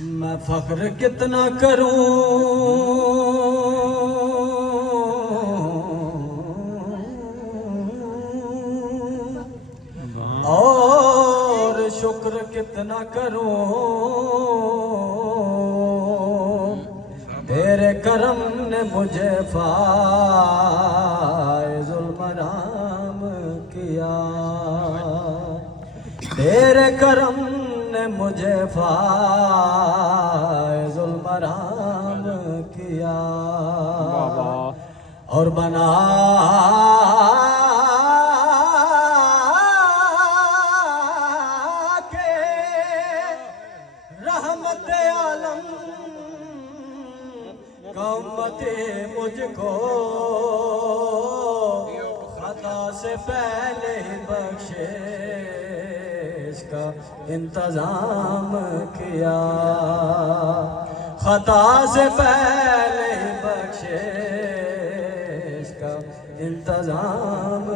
میں فخر کتنا کروں اور شکر کتنا کروں تیرے کرم نے مجھے فائز المرام کیا، تیرے کرم نے مجھے فائز المرام کیا اور بنا کے رحمت عالم کا امتی مجھ کو خطا سے پہلے ہی بخشش کا انتظام کیا، خطا سے پہلے ہی بخشش کا انتظام